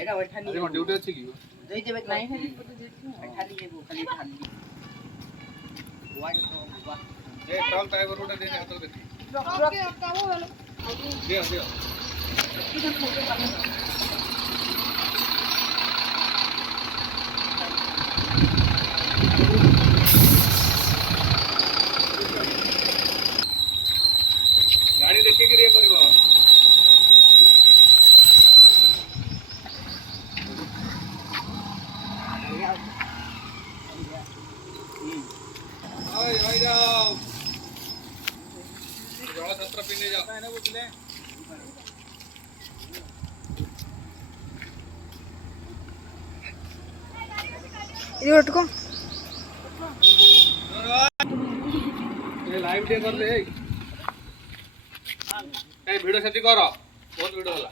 এটা ওইটা নিয়ে আমার ডিউটি আছে কি দেই দেবে নাই খালি খালি দেবো খালি খালি ওয়াই তো বাহ এ ট্রাক ড্রাইভার ওটা দেনে হাতে দেখি ওকে কাবো হলো দিও দিও এটা ফটো পাবো गाड़ी देखके के लिए करिवो आई जाओ जोड़ा छत्र पिने जाओ है ना बोले ఇది పట్టుకో ये लाइव डे कर दे ए वीडियो सेटिंग करो बहुत वीडियो होला